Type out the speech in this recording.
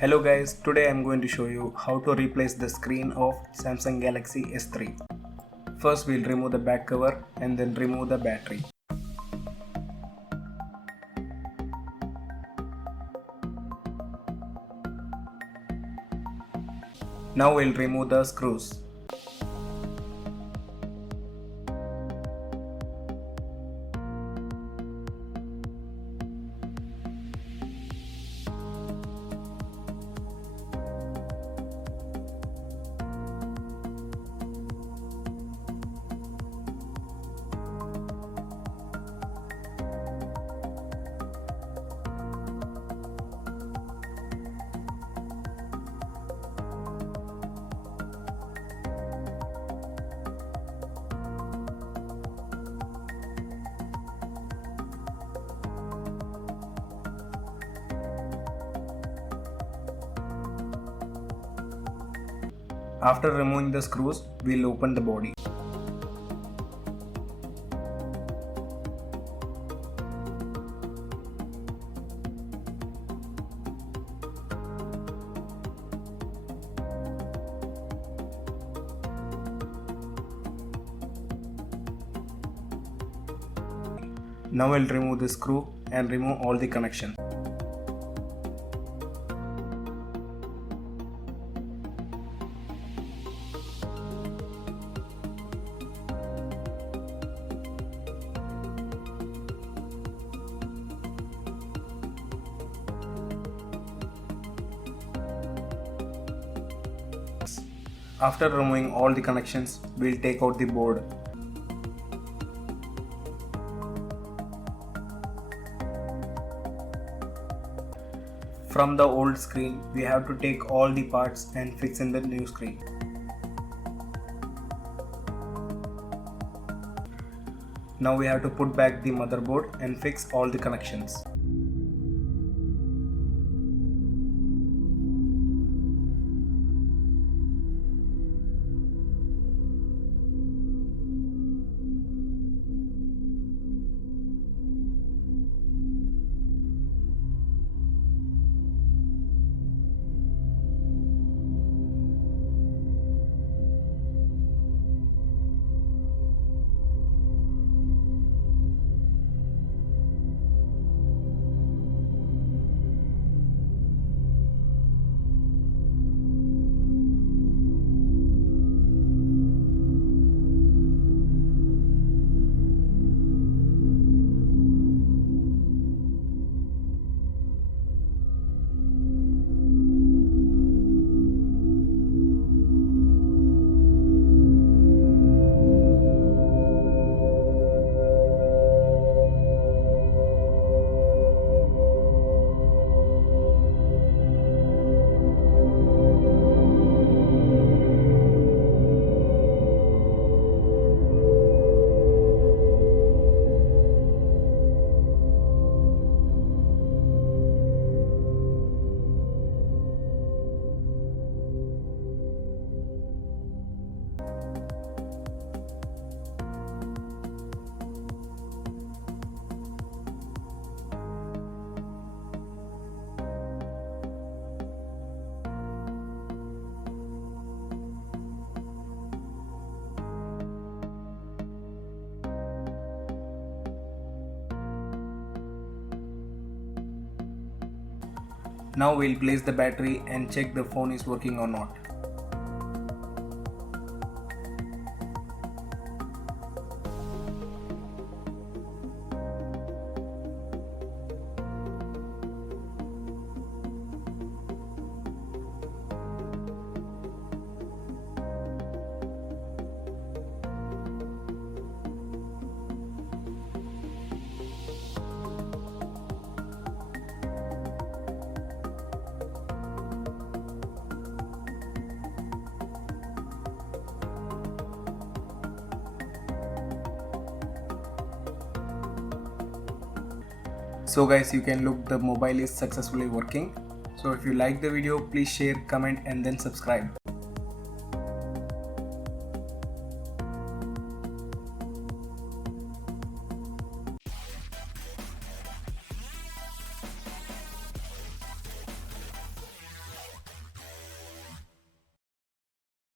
Hello guys, today I am going to show you how to replace the screen of Samsung Galaxy S3. First we'll remove the back cover and then remove the battery. Now we'll remove the screws. After removing the screws, we'll open the body. Now we'll remove the screw and remove all the connections. After removing all the connections, we'll take out the board. From the old screen, we have to take all the parts and fix in the new screen. Now we have to put back the motherboard and fix all the connections. Now we'll place the battery and check the phone is working or not. So guys, you can look, the mobile is successfully working. So if you like the video, please share, comment and then subscribe.